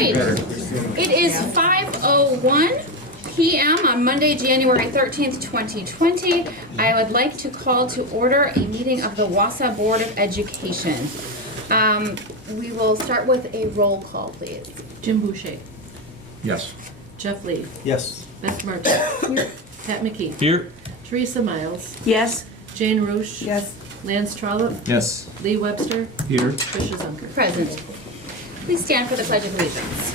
right, it is 5:01 p.m. on Monday, January 13th, 2020. I would like to call to order a meeting of the Wausau Board of Education. We will start with a roll call, please. Jim Boucher. Yes. Jeff Lee. Yes. Beth Martin. Pat McKee. Here. Teresa Miles. Yes. Jane Roche. Yes. Lance Trollope. Yes. Lee Webster. Here. Tricia Zunker. Present. Please stand for the Pledge of Allegiance.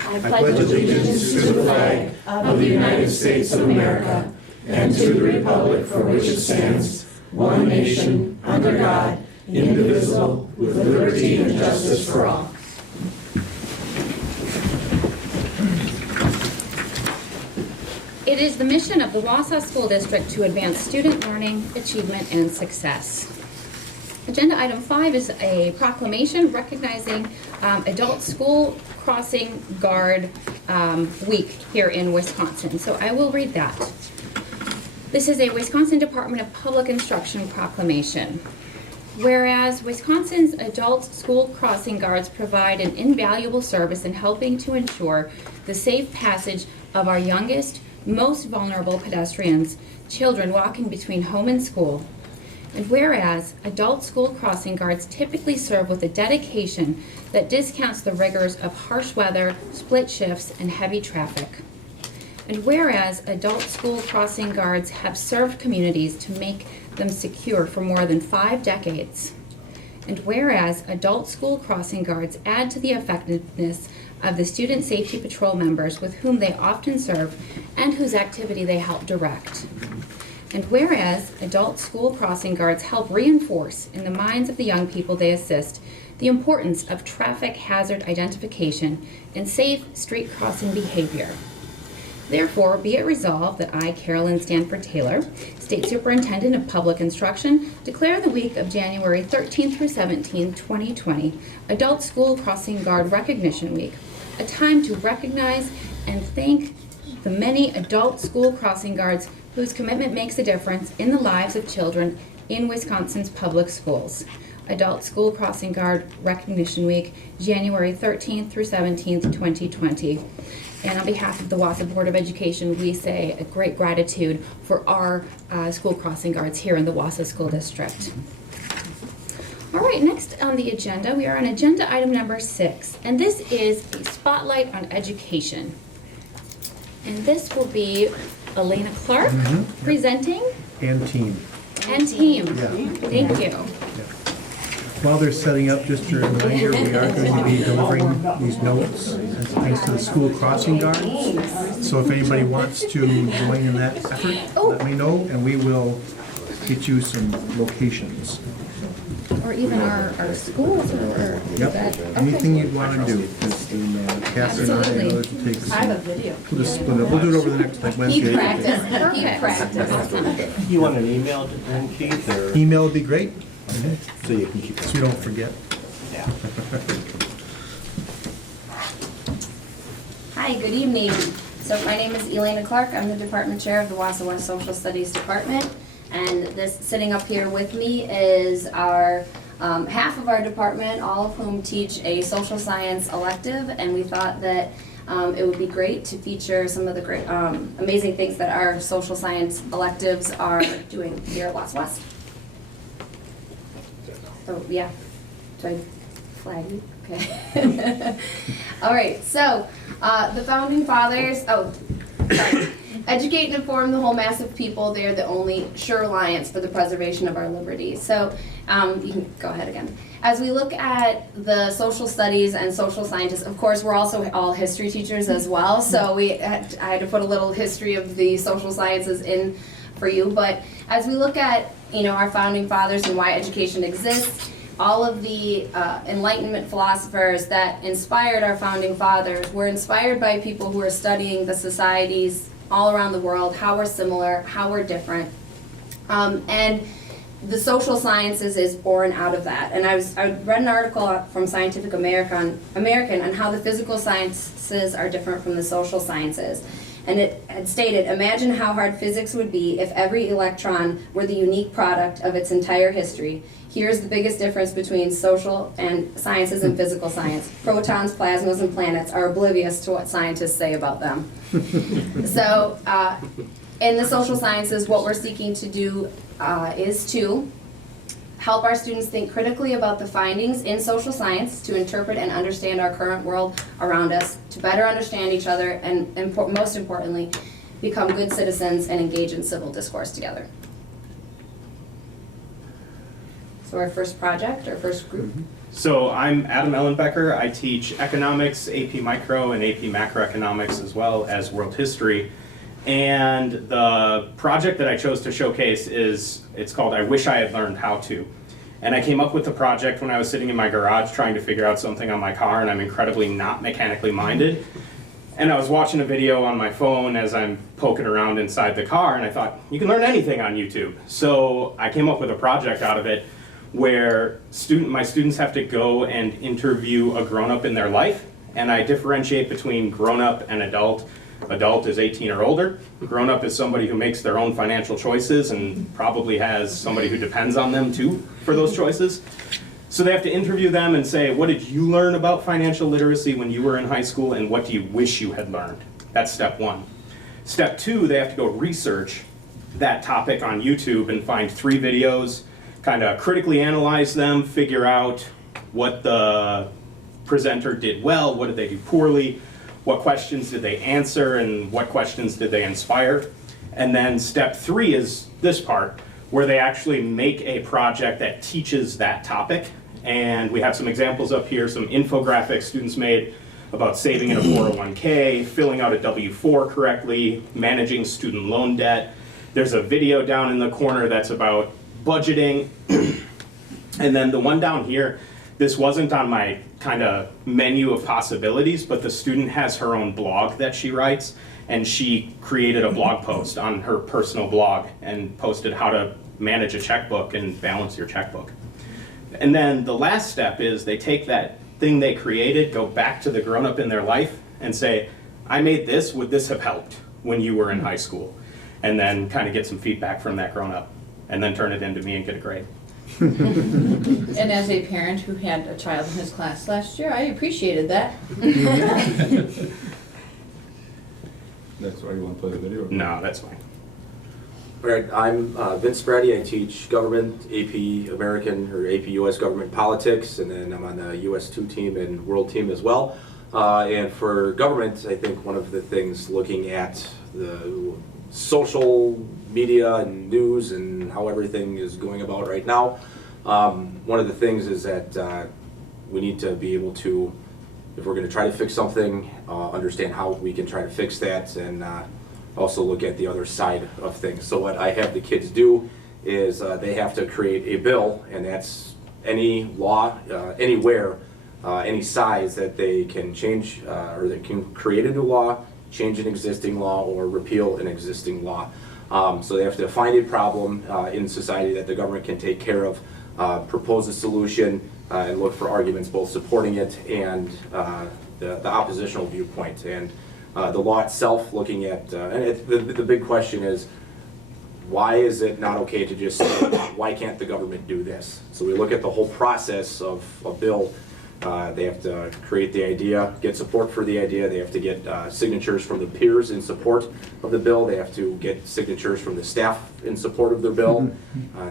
I pledge allegiance to the flag of the United States of America and to the republic for which it stands, one nation, under God, indivisible, with liberty and justice for all. It is the mission of the Wausau School District to advance student learning, achievement, and success. Agenda item 5 is a proclamation recognizing Adult School Crossing Guard Week here in Wisconsin. So I will read that. This is a Wisconsin Department of Public Instruction proclamation. Whereas Wisconsin's adult school crossing guards provide an invaluable service in helping to ensure the safe passage of our youngest, most vulnerable pedestrians, children walking between home and school. And whereas adult school crossing guards typically serve with a dedication that discounts the rigors of harsh weather, split shifts, and heavy traffic. And whereas adult school crossing guards have served communities to make them secure for more than 5 decades. And whereas adult school crossing guards add to the effectiveness of the student safety patrol members with whom they often serve and whose activity they help direct. And whereas adult school crossing guards help reinforce in the minds of the young people they assist the importance of traffic hazard identification and safe street crossing behavior. Therefore, be it resolved that I, Carolyn Stanford Taylor, State Superintendent of Public Instruction, declare the week of January 13th through 17th, 2020, Adult School Crossing Guard Recognition Week, a time to recognize and thank the many adult school crossing guards whose commitment makes a difference in the lives of children in Wisconsin's public schools. Adult School Crossing Guard Recognition Week, January 13th through 17th, 2020. And on behalf of the Wausau Board of Education, we say a great gratitude for our school crossing guards here in the Wausau School District. All right, next on the agenda, we are on agenda item number 6, and this is a spotlight on education. And this will be Elena Clark presenting. And team. And team. Yeah. Thank you. While they're setting up, just a reminder, we are going to be delivering these notes thanks to the school crossing guards. So if anybody wants to join in that effort, let me know, and we will get you some locations. Or even our schools or Yep, that. anything you'd want to do. Cassie and I and others will take some. I have a video. We'll just split it. We'll do it over the next, like Wednesday. He practiced. He Perfect. practiced. You want an email to them, Keith, or Email would be great, so you can keep it? so you don't forget. Yeah. Hi, good evening. So my name is Elena Clark. I'm the department chair of the Wausau West Social Studies Department. And this sitting up here with me is our half of our department, all of whom teach a social science elective. And we thought that it would be great to feature some of the great, amazing things that our social science electives are doing here at Wausau West. So yeah, do I flag you? Okay. All right, so the founding fathers, sorry. Educate and inform the whole mass of people. They are the only sure alliance for the preservation of our liberty. So you can go ahead again. As we look at the social studies and social scientists, of course, we're also all history teachers as well. So I had to put a little history of the social sciences in for you. But as we look at our founding fathers and why education exists, all of the Enlightenment philosophers that inspired our founding fathers were inspired by people who are studying the societies all around the world, how we're similar, how we're different. And the social sciences is born out of that. And I read an article from Scientific American on how the physical sciences are different from the social sciences. And it had stated, imagine how hard physics would be if every electron were the unique product of its entire history. Here's the biggest difference between social and sciences and physical science. Protons, plasmas, and planets are oblivious to what scientists say about them. So in the social sciences, what we're seeking to do is to help our students think critically about the findings in social science, to interpret and understand our current world around us, to better understand each other, and most importantly, become good citizens and engage in civil discourse together. So our first project, our first group. So I'm Adam Ellenbecker. I teach economics, AP Micro, and AP Macroeconomics, as well as world history. And the project that I chose to showcase it's called I Wish I Had Learned How To. And I came up with the project when I was sitting in my garage trying to figure out something on my car, and I'm incredibly not mechanically minded. And I was watching a video on my phone as I'm poking around inside the car, and I thought, you can learn anything on YouTube. So I came up with a project out of it where my students have to go and interview a grown-up in their life, and I differentiate between grown-up and adult. Adult is 18 or older. Grown-up is somebody who makes their own financial choices and probably has somebody who depends on them too for those choices. So they have to interview them and say, what did you learn about financial literacy when you were in high school, and what do you wish you had learned? That's step one. Step two, they have to go research that topic on YouTube and find 3 videos, kind of critically analyze them, figure out what the presenter did well, what did they do poorly, what questions did they answer, and what questions did they inspire. And then step 3 is this part, where they actually make a project that teaches that topic. And we have some examples up here, some infographics students made about saving in a 401k, filling out a W-4 correctly, managing student loan debt. There's a video down in the corner that's about budgeting. And then the one down here, this wasn't on my kind of menu of possibilities, but the student has her own blog that she writes, and she created a blog post on her personal blog and posted how to manage a checkbook and balance your checkbook. And then the last step is they take that thing they created, go back to the grown-up in their life and say, I made this, would this have helped when you were in high school? And then kind of get some feedback from that grown-up, and then turn it into me and get a grade. And as a parent who had a child in his class last year, I appreciated that. That's why you want to play the video? No, that's fine. All right, I'm Vince Spraddy. I teach government, AP American or AP US government politics, and then I'm on the US 2 team and world team as well. And for government, I think one of the things looking at the social media and news and how everything is going about right now, one of the things is that we need to be able to, if we're going to try to fix something, understand how we can try to fix that, and also look at the other side of things. So what I have the kids do is they have to create a bill, and that's any law, anywhere, any size that they can change, or they can create a new law, change an existing law, or repeal an existing law. So they have to find a problem in society that the government can take care of, propose a solution, and look for arguments both supporting it and the oppositional viewpoint. And the law itself, looking at, the big question is, why is it not okay to just say, why can't the government do this? So we look at the whole process of a bill. They have to create the idea, get support for the idea. They have to get signatures from the peers in support of the bill. They have to get signatures from the staff in support of their bill.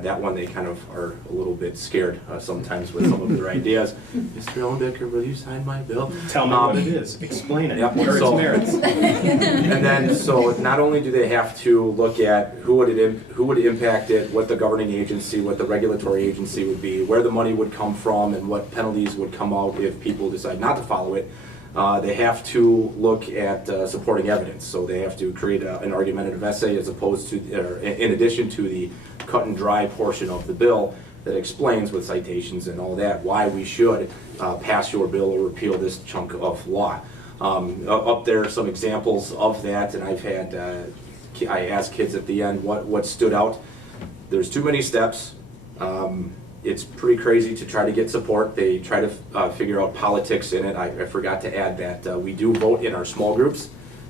That one they kind of are a little bit scared sometimes with some of their ideas. Mr. Ellenbecker, will you sign my bill? Tell me what it is. Explain it. Yep, What are its so- merits? And then, so not only do they have to look at who would impact it, what the governing agency, what the regulatory agency would be, where the money would come from, and what penalties would come out if people decide not to follow it, they have to look at supporting evidence. So they have to create an argumentative essay as opposed to, or in addition to the cut and dry portion of the bill that explains with citations and all that why we should pass your bill or repeal this chunk of law. Up there are some examples of that, and I've had, I ask kids at the end what stood out. There's too many steps. It's pretty crazy to try to get support. They try to figure out politics in it. I forgot to add that we do vote in our small groups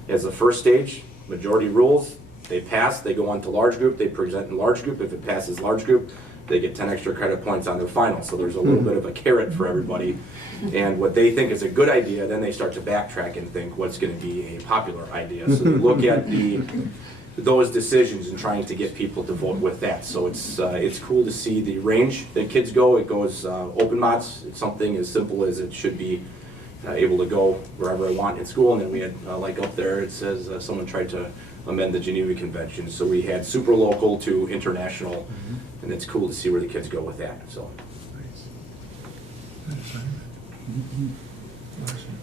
as the first stage. Majority rules, they pass, they go on to large group, they present in large group. If it passes large group, they get 10 extra credit points on their final. So there's a little bit of a carrot for everybody. And what they think is a good idea, then they start to backtrack and think what's going to be a popular idea. So they look at those decisions and trying to get people to vote with that. So it's cool to see the range that kids go. It goes open mods. It's something as simple as it should be able to go wherever I want in school. And then we had, like up there, it says someone tried to amend the Geneva Convention. So we had super local to international, and it's cool to see where the kids go with that. So.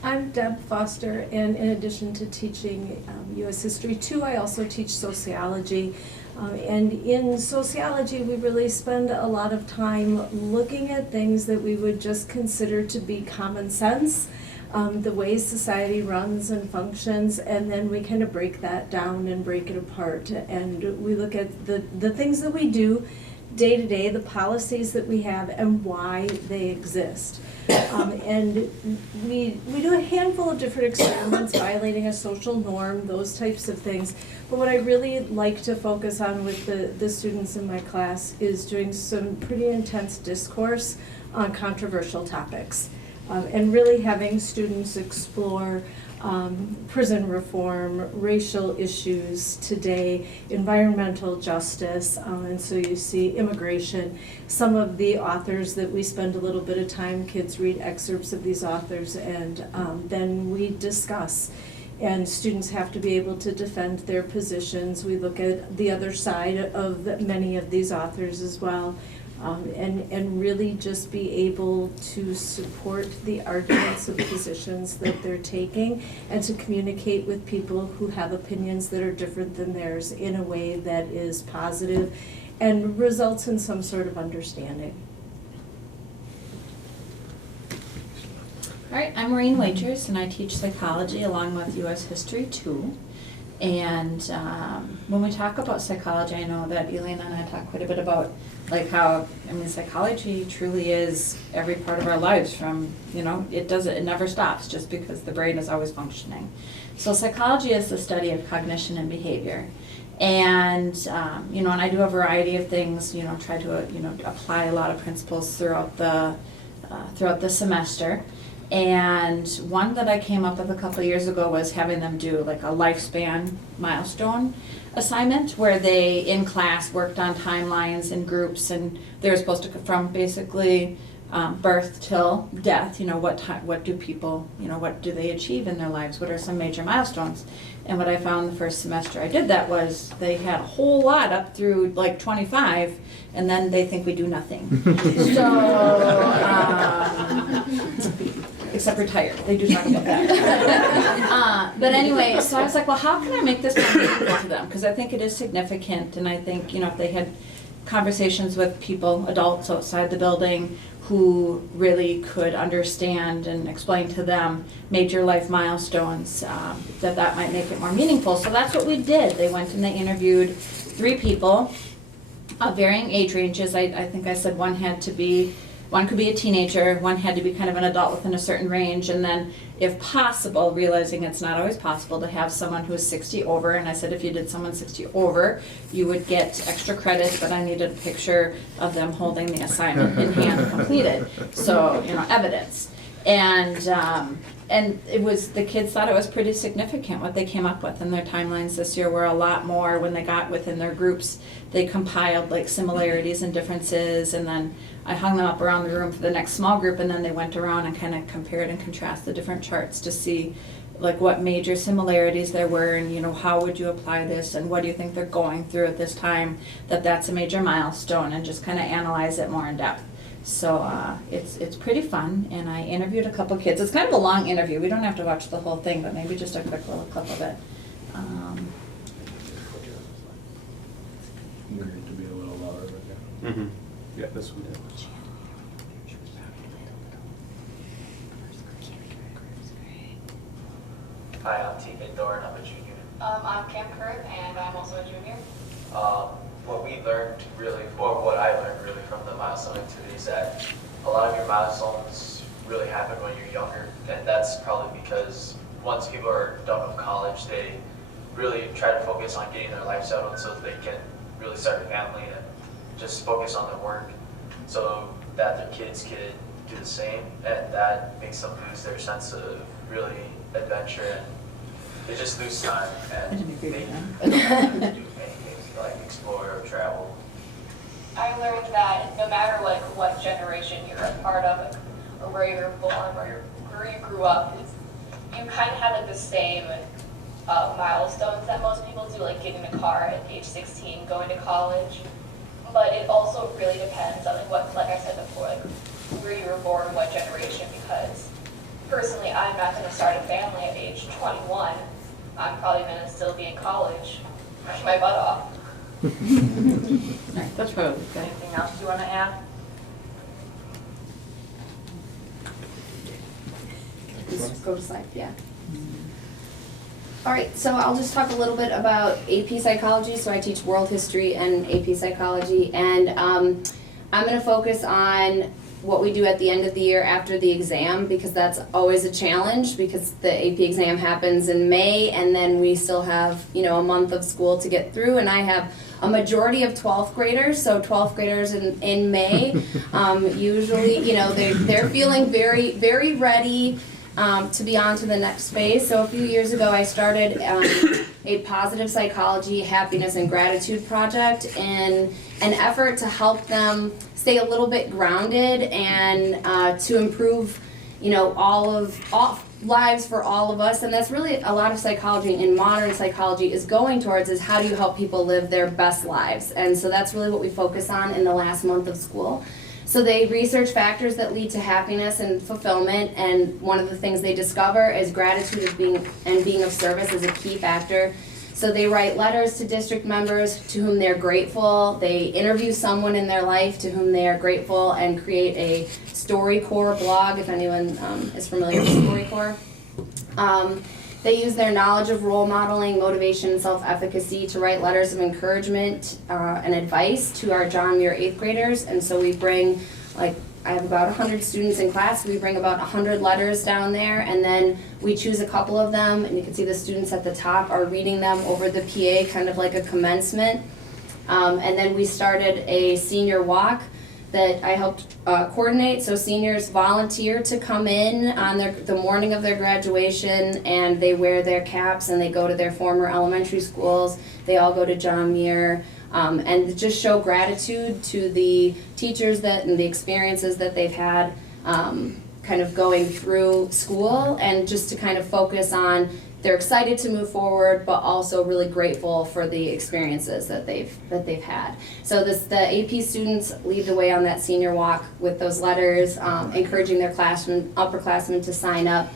I'm Deb Foster, and in addition to teaching U.S. History 2, I also teach sociology. And in sociology, we really spend a lot of time looking at things that we would just consider to be common sense, the way society runs and functions, and then we kind of break that down and break it apart. And we look at the things that we do day to day, the policies that we have, and why they exist. And we do a handful of different experiments, violating a social norm, those types of things. But what I really like to focus on with the students in my class is doing some pretty intense discourse on controversial topics. And really having students explore prison reform, racial issues today, environmental justice, and so you see immigration. Some of the authors that we spend a little bit of time, kids read excerpts of these authors, and then we discuss. And students have to be able to defend their positions. We look at the other side of many of these authors as well. And really just be able to support the arguments and positions that they're taking, and to communicate with people who have opinions that are different than theirs in a way that is positive and results in some sort of understanding. All right, I'm Maureen Wagers, and I teach psychology along with U.S. History 2. And when we talk about psychology, I know that Elena and I talk quite a bit about like how, I mean, psychology truly is every part of our lives from, you know, it never stops just because the brain is always functioning. So psychology is the study of cognition and behavior. And, you know, and I do a variety of things, you know, try to, you know, apply a lot of principles throughout the semester. And one that I came up with a couple of years ago was having them do like a lifespan milestone assignment, where they in class worked on timelines in groups, and they were supposed to from basically birth till death. You know, what do people, you know, what do they achieve in their lives? What are some major milestones? And what I found the first semester I did that was they had a whole lot up through like 25, and then they think we do nothing. Except retired. They do talk about that. But anyway, so I was like, well, how can I make this more meaningful to them? Because I think it is significant, and I think, you know, if they had conversations with people, adults outside the building, who really could understand and explain to them major life milestones, that might make it more meaningful. So that's what we did. They went and they interviewed 3 people of varying age ranges. I think I said one could be a teenager, one had to be kind of an adult within a certain range, and then if possible, realizing it's not always possible, to have someone who is 60 over. And I said if you did someone 60 over, you would get extra credit, but I needed a picture of them holding the assignment in hand completed. So, you know, evidence. And it was, the kids thought it was pretty significant what they came up with, and their timelines this year were a lot more. When they got within their groups, they compiled like similarities and differences, and then I hung them up around the room for the next small group, and then they went around and kind of compared and contrasted the different charts to see like what major similarities there were, and you know, how would you apply this, and what do you think they're going through at this time that's a major milestone, and just kind of analyze it more in depth. So it's pretty fun, and I interviewed a couple kids. It's kind of a long interview. We don't have to watch the whole thing, but maybe just a quick little clip of it. You need to be a little louder, but yeah. Yeah, this one did. Hi, I'm T. Thorne. I'm a junior. I'm Cam Kurt, and I'm also a junior. What we learned really, or what I learned really from the milestone activity is that a lot of your milestones really happen when you're younger, and that's probably because once people are done with college, they really try to focus on getting their life settled so that they can really start a family and just focus on their work so that their kids could do the same, and that makes them lose their sense of really adventure, and they just lose time and they do many things like explore or travel. I learned that no matter like what generation you're a part of, or where you're born, where you grew up, you kind of have like the same milestones that most people do, like getting a car at age 16, going to college. But it also really depends on like I said before, like where you were born, what generation. Because personally, I'm not going to start a family at age 21. I'm probably going to still be in college, working my butt off. That's probably good. Anything else you want to add? Just go to slide, yeah. All right, so I'll just talk a little bit about AP Psychology. So I teach World History and AP Psychology, and I'm going to focus on what we do at the end of the year after the exam, because that's always a challenge, because the AP exam happens in May, and then we still have, you know, a month of school to get through, and I have a majority of 12th graders, so 12th graders in May, usually, you know, they're feeling very, very ready to be on to the next phase. So a few years ago, I started a positive psychology, happiness, and gratitude project in an effort to help them stay a little bit grounded and to improve, you know, all lives for all of us. And that's really a lot of psychology in modern psychology is going towards, is how do you help people live their best lives? And so that's really what we focus on in the last month of school. So they research factors that lead to happiness and fulfillment, and one of the things they discover is gratitude as being of service is a key factor. So they write letters to district members to whom they're grateful. They interview someone in their life to whom they are grateful and create a StoryCorps blog, if anyone is familiar with StoryCorps. They use their knowledge of role modeling, motivation, and self-efficacy to write letters of encouragement and advice to our John Muir 8th graders. And so we bring, like, I have about 100 students in class. We bring about 100 letters down there, and then we choose a couple of them, and you can see the students at the top are reading them over the PA, kind of like a commencement. And then we started a senior walk that I helped coordinate. So seniors volunteer to come in on the morning of their graduation, and they wear their caps and they go to their former elementary schools. They all go to John Muir, and just show gratitude to the teachers and the experiences that they've had kind of going through school, and just to kind of focus on they're excited to move forward, but also really grateful for the experiences that they've had. So the AP students lead the way on that senior walk with those letters, encouraging their upperclassmen to sign up,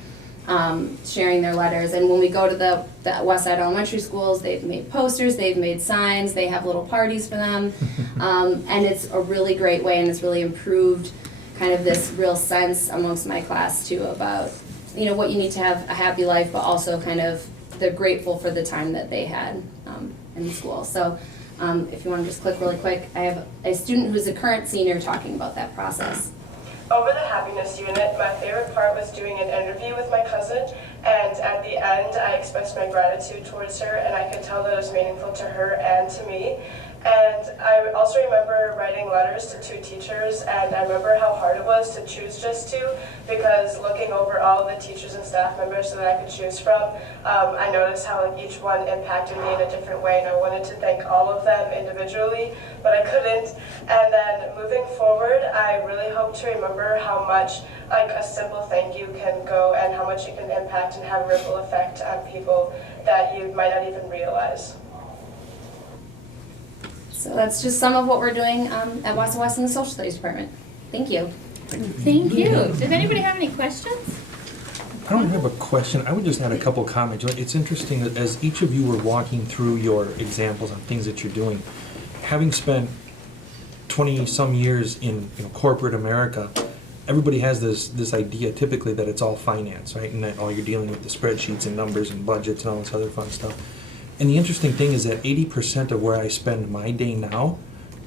sharing their letters. And when we go to the West Side Elementary Schools, they've made posters, they've made signs, they have little parties for them, and it's a really great way, and it's really improved kind of this real sense amongst my class too about, you know, what you need to have a happy life, but also kind of they're grateful for the time that they had in school. So if you want to just click really quick, I have a student who's a current senior talking about that process. Over the happiness unit, my favorite part was doing an interview with my cousin, and at the end I expressed my gratitude towards her, and I could tell that it was meaningful to her and to me. And I also remember writing letters to 2 teachers, and I remember how hard it was to choose just 2, because looking over all the teachers and staff members that I could choose from, I noticed how each one impacted me in a different way, and I wanted to thank all of them individually, but I couldn't. And then moving forward, I really hope to remember how much a simple thank you can go, and how much it can impact and have a ripple effect on people that you might not even realize. So that's just some of what we're doing at Wausau West in the Social Studies Department. Thank you. Thank you. Does anybody have any questions? I don't have a question. I would just add a couple comments. It's interesting that as each of you were walking through your examples on things that you're doing, having spent 20-some years in corporate America, everybody has this idea typically that it's all finance, right? And that all you're dealing with the spreadsheets and numbers and budgets and all this other fun stuff. And the interesting thing is that 80% of where I spend my day now,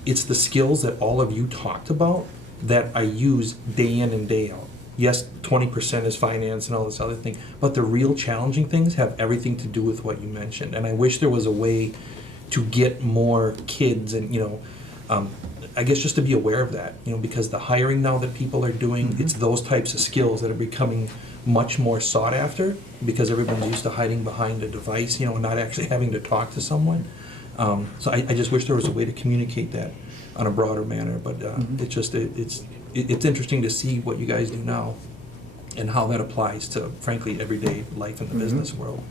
it's the skills that all of you talked about that I use day in and day out. Yes, 20% is finance and all this other thing, but the real challenging things have everything to do with what you mentioned. And I wish there was a way to get more kids and I guess just to be aware of that, because the hiring now that people are doing, it's those types of skills that are becoming much more sought after, because everyone's used to hiding behind a device, and not actually having to talk to someone. So I just wish there was a way to communicate that on a broader manner, but it's interesting to see what you guys do now and how that applies to, frankly, everyday life in the business world.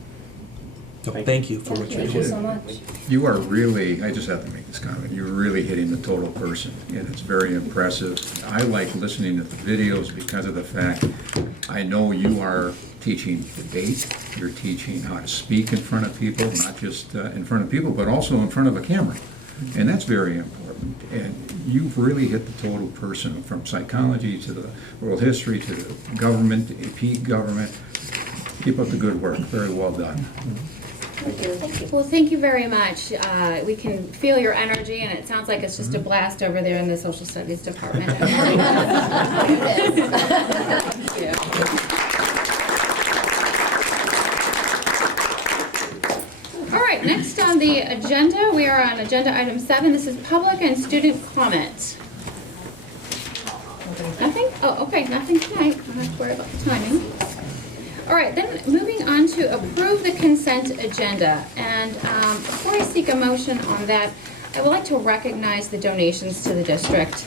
So thank you for what you're doing. Thank you so much. You are really, I just have to make this comment, you're really hitting the total person, and it's very impressive. I like listening to the videos because of the fact I know you are teaching debate, you're teaching how to speak in front of people, not just in front of people, but also in front of a camera. And that's very important. And you've really hit the total person, from psychology to the world history to the government, AP government. Keep up the good work. Very well done. Well, thank you very much. We can feel your energy, and it sounds like it's just a blast over there in the social studies department. Thank you. All right, next on the agenda, we are on agenda item 7. This is public and student comment. Nothing? Oh, okay, nothing tonight. I don't have to worry about the timing. All right, then moving on to approve the consent agenda. And before I seek a motion on that, I would like to recognize the donations to the district.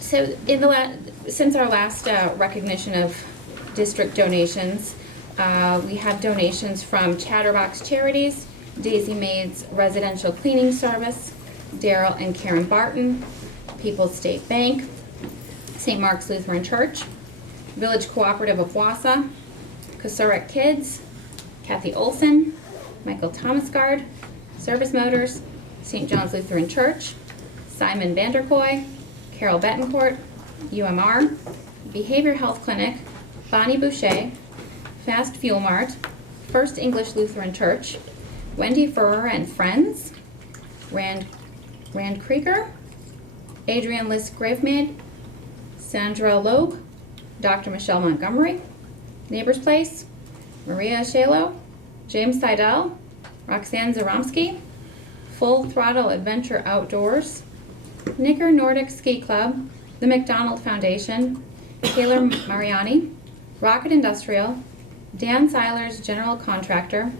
So in the since our last recognition of district donations, we have donations from Chatterbox Charities, Daisy Maid's Residential Cleaning Service, Daryl and Karen Barton, People's State Bank, St. Mark's Lutheran Church, Village Cooperative of Wausau, Kosurek Kids, Kathy Olson, Michael Thomasgard, Service Motors, St. John's Lutheran Church, Simon Vanderkoy, Carol Betancourt, UMR, Behavior Health Clinic, Bonnie Boucher, Fast Fuel Mart, First English Lutheran Church, Wendy Furrer and Friends, Rand Krieger, Adrian Liss Gravemaid, Sandra Loeb, Dr. Michelle Montgomery, Neighbor's Place, Maria Shalo, James Seidel, Roxanne Zaromsky, Full Throttle Adventure Outdoors, Knicker Nordic Ski Club, the McDonald Foundation, Taylor Mariani, Rocket Industrial, Dan Seilers General Contractor,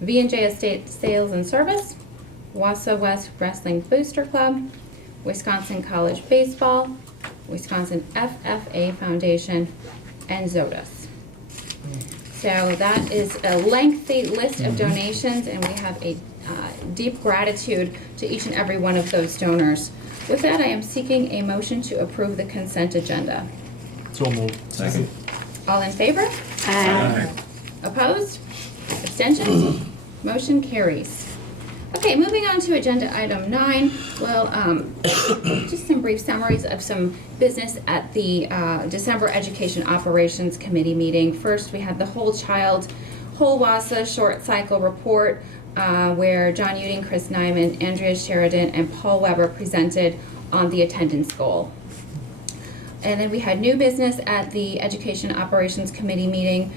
V&J Estate Sales and Service, Wausau West Wrestling Booster Club, Wisconsin College Baseball, Wisconsin FFA Foundation, and Zodas. So that is a lengthy list of donations, and we have a deep gratitude to each and every one of those donors. With that, I am seeking a motion to approve the consent agenda. So moved. Second. All in favor? Aye. Opposed? Abstentions? Motion carries. Okay, moving on to agenda item 9. Well, just some brief summaries of some business at the December Education Operations Committee meeting. First, we had the Whole Wausau short cycle report where John Uding, Chris Nyman, Andrea Sheridan, and Paul Weber presented on the attendance goal. And then we had new business at the Education Operations Committee meeting.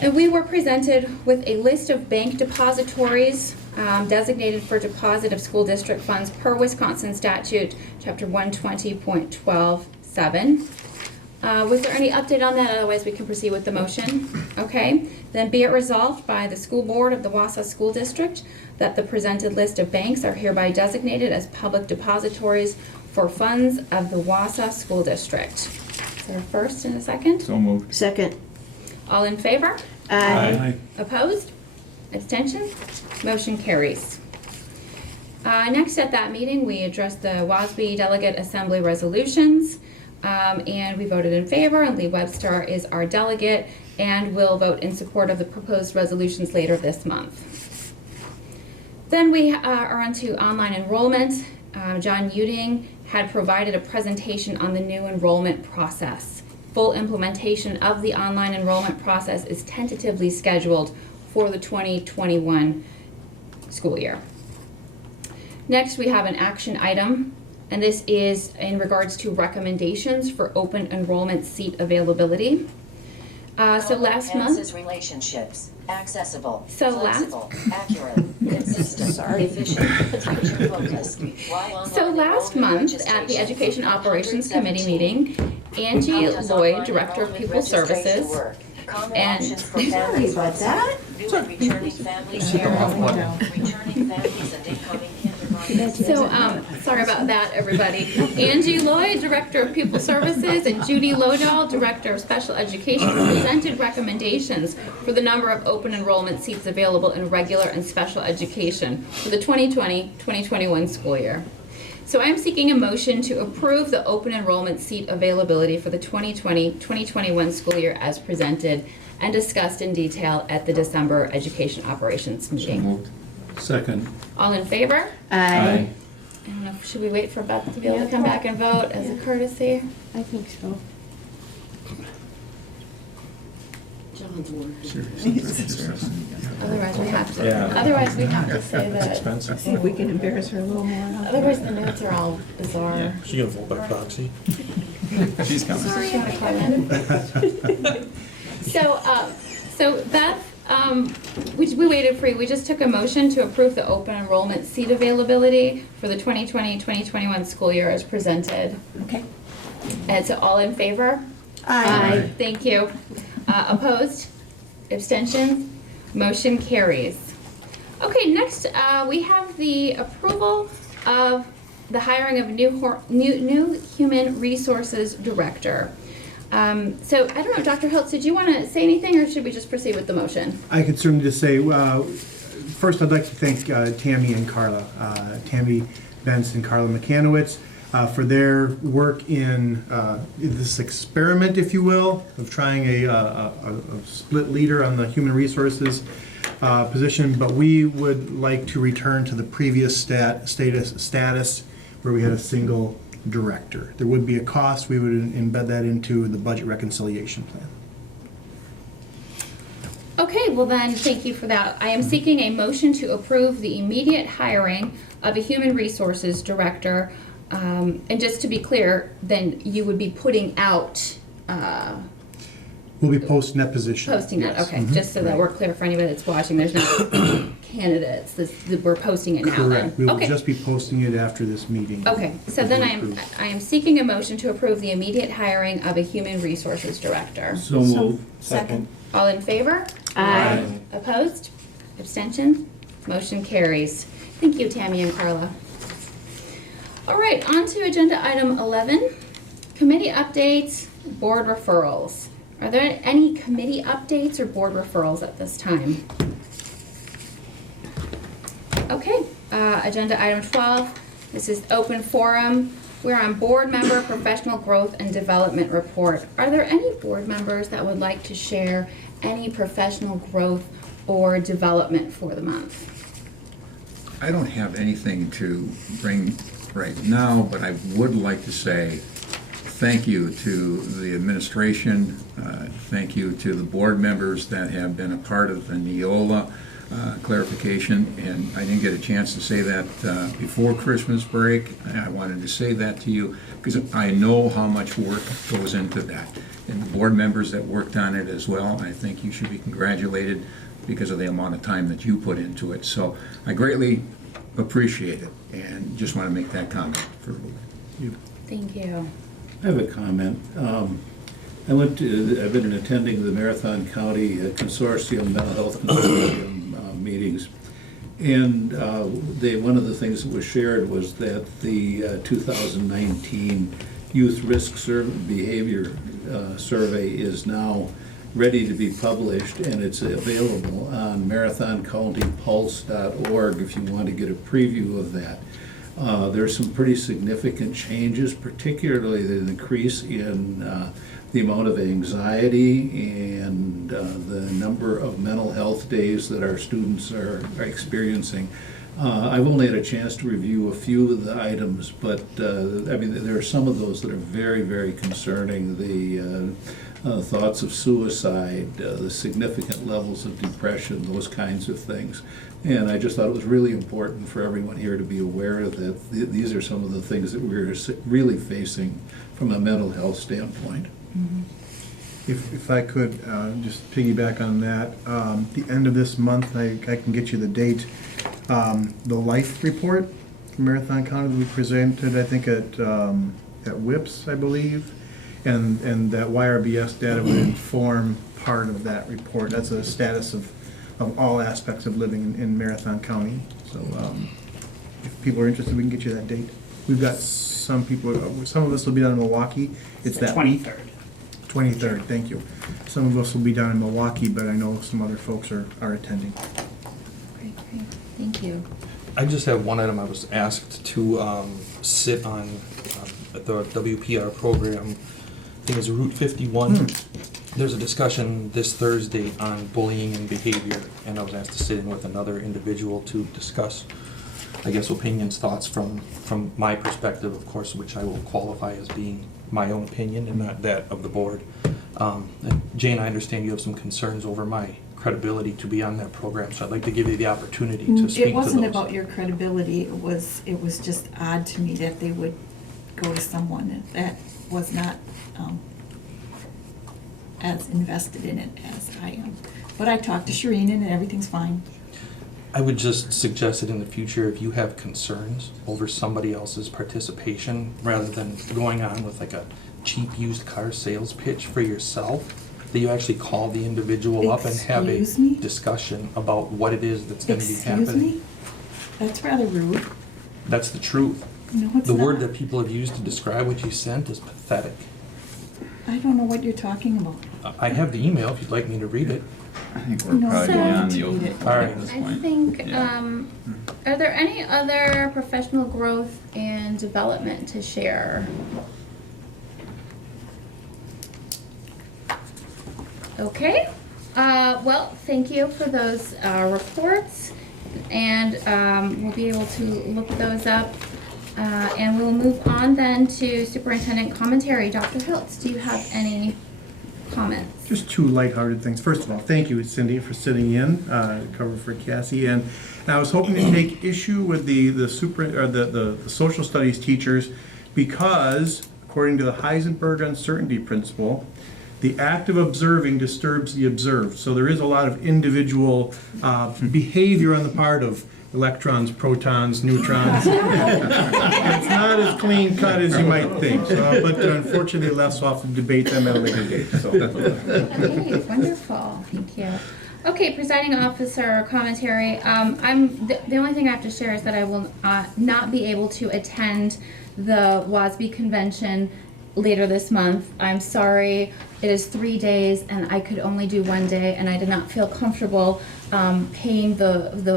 And we were presented with a list of bank depositories designated for deposit of school district funds per Wisconsin statute, chapter 120.12.7. Was there any update on that? Otherwise, we can proceed with the motion. Okay. Then be it resolved by the school board of the Wausau School District that the presented list of banks are hereby designated as public depositories for funds of the Wausau School District. Is there a first and a second? So moved. Second. All in favor? Aye. Opposed? Abstentions? Motion carries. Next at that meeting, we addressed the WASB Delegate Assembly resolutions, and we voted in favor, and Lee Webster is our delegate, and will vote in support of the proposed resolutions later this month. Then we are on to online enrollment. John Uding had provided a presentation on the new enrollment process. Full implementation of the online enrollment process is tentatively scheduled for the 2021 school year. Next, we have an action item, and this is in regards to recommendations for open enrollment seat availability. So last month, Enhances relationships, accessible, So last- flexible, accurate, consistent, efficient, teacher focused. So last month at the Education Operations Committee meeting, Angie Lloyd, Director of Pupil Services, and Sorry about that. New and returning families, returning families and incoming kindergarten. so, sorry about that, everybody. Angie Lloyd, Director of Pupil Services, and Judy Lodahl, Director of Special Education, presented recommendations for the number of open enrollment seats available in regular and special education for the 2020-2021 school year. So I'm seeking a motion to approve the open enrollment seat availability for the 2020-2021 school year as presented and discussed in detail at the December Education Operations meeting. Second. All in favor? Aye. I don't know, should we wait for Beth to be able to come back and vote as a courtesy? I think so. Otherwise we have to, Yeah. otherwise we have to say It's that, expensive. See if we can embarrass her a little more. otherwise the notes are all bizarre. She gonna vote by proxy? She's coming. Sorry, I'm coming. So Beth, we waited for you. We just took a motion to approve the open enrollment seat availability for the 2020-2021 school year as presented. Okay. And so all in favor? Aye. Thank you. Opposed? Abstentions? Motion carries. Okay, next we have the approval of the hiring of a new human resources director. So I don't know, Dr. Hiltz, did you want to say anything, or should we just proceed with the motion? I could certainly just say, first I'd like to thank Tammy and Carla, Tammy Benz and Carla McCanowitz, for their work in this experiment, if you will, of trying a split leader on the human resources position. But we would like to return to the previous status where we had a single director. There would be a cost. We would embed that into the budget reconciliation plan. Okay, well then, thank you for that. I am seeking a motion to approve the immediate hiring of a human resources director. And just to be clear, then you would be putting out, We'll be posting that position. posting that, Yes. okay, just so that we're clear for anybody that's watching, there's no candidates, we're posting it now then. Correct. We will Okay. just be posting it after this meeting. Okay, so then I am seeking a motion to approve the immediate hiring of a human resources director. So moved. Second. All in favor? Aye. Opposed? Abstention? Motion carries. Thank you, Tammy and Carla. All right, on to agenda item 11, committee updates, board referrals. Are there any committee updates or board referrals at this time? Okay, agenda item 12, this is open forum. We're on board member professional growth and development report. Are there any board members that would like to share any professional growth or development for the month? I don't have anything to bring right now, but I would like to say thank you to the administration, thank you to the board members that have been a part of the Neola clarification, and I didn't get a chance to say that before Christmas break. I wanted to say that to you because I know how much work goes into that. And the board members that worked on it as well, I think you should be congratulated because of the amount of time that you put into it. So I greatly appreciate it and just want to make that comment for you. Thank you. I have a comment. I've been attending the Marathon County Consortium, Mental Health Consortium meetings. And one of the things that was shared was that the 2019 Youth Risk Behavior Survey is now ready to be published, and it's available on marathoncountypulse.org if you want to get a preview of that. There's some pretty significant changes, particularly the increase in the amount of anxiety and the number of mental health days that our students are experiencing. I've only had a chance to review a few of the items, but I mean, there are some of those that are very, very concerning. The thoughts of suicide, the significant levels of depression, those kinds of things. And I just thought it was really important for everyone here to be aware that these are some of the things that we're really facing from a mental health standpoint. Mm-hmm. If I could just piggyback on that, the end of this month, I can get you the date. The life report from Marathon County will be presented, I think, at WIPS, I believe, and that YRBS data would inform part of that report. That's a status of all aspects of living in Marathon County. So if people are interested, we can get you that date. We've got some people, some of us will be down in Milwaukee. It's that week. 23rd, thank you. Some of us will be down in Milwaukee, but I know some other folks are attending. Great, thank you. I just have one item. I was asked to sit on the WPR program. I think it's Route 51. There's a discussion this Thursday on bullying and behavior, and I was asked to sit in with another individual to discuss, I guess, opinions, thoughts from my perspective, of course, which I will qualify as being my own opinion and not that of the board. And Jane, I understand you have some concerns over my credibility to be on that program, so I'd like to give you the opportunity to speak to those. It wasn't about your credibility, it was just odd to me that they would go to someone that was not as invested in it as I am. But I talked to Shireen and everything's fine. I would just suggest that in the future, if you have concerns over somebody else's participation, rather than going on with like a cheap used car sales pitch for yourself, that you actually call the individual up and have a discussion about what it is that's going to be happening. Excuse me? That's rather rude. That's the truth. No, it's the not. word that people have used to describe what you sent is pathetic. I don't know what you're talking about. I have the email if you'd like me to read it. I think we're probably beyond the open All right. at this I point. think, Yeah. are there any other professional growth and development to share? Okay, well, thank you for those reports, and we'll be able to look those up. And we'll move on then to Superintendent Commentary. Dr. Hiltz, do you have any comments? Just two lighthearted things. First of all, thank you, Cindy, for sitting in, cover for Cassie. And I was hoping to take issue with the social studies teachers because, according to the Heisenberg uncertainty principle, the act of observing disturbs the observed. So there is a lot of individual behavior on the part of electrons, protons, neutrons. It's not as clean cut as you might think, but unfortunately less off to debate them at a later date. So. Okay, wonderful, thank you. Okay, presiding officer commentary. The only thing I have to share is that I will not be able to attend the WASB convention later this month. I'm sorry, it is 3 days and I could only do 1 day, and I did not feel comfortable paying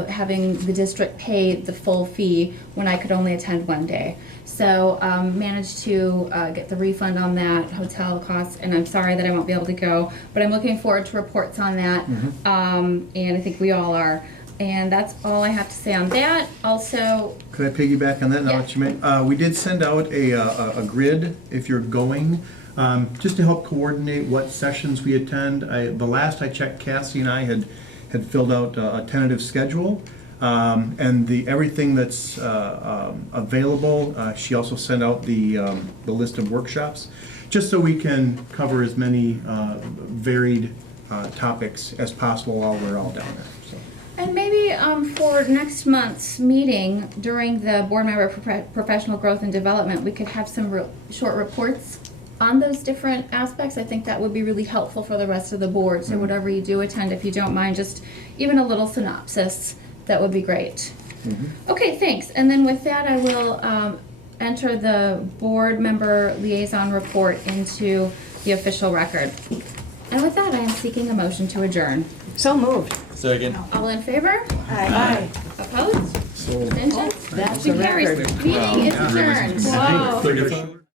having the district pay the full fee when I could only attend 1 day. So managed to get the refund on that hotel costs, and I'm sorry that I won't be able to go, but I'm looking forward to reports on that, and I think we all are. And that's all I have to say on that. Also, could I piggyback on that? Now, what you meant? We did send out a grid if you're going, just to help coordinate what sessions we attend. The last I checked, Cassie and I had filled out a tentative schedule, and everything that's available. She also sent out the list of workshops, just so we can cover as many varied topics as possible while we're all down there. So. and maybe for next month's meeting during the board member professional growth and development, we could have some short reports on those different aspects. I think that would be really helpful for the rest of the board. So whatever you do attend, if you don't mind, just even a little synopsis, that would be great. Okay, thanks. And then with that, I will enter the board member liaison report into the official record. And with that, I am seeking a motion to adjourn. So moved. Second. All in favor? Aye. Opposed? Abstentions? That's Motion a carries. record. Meeting is adjourned. Wow.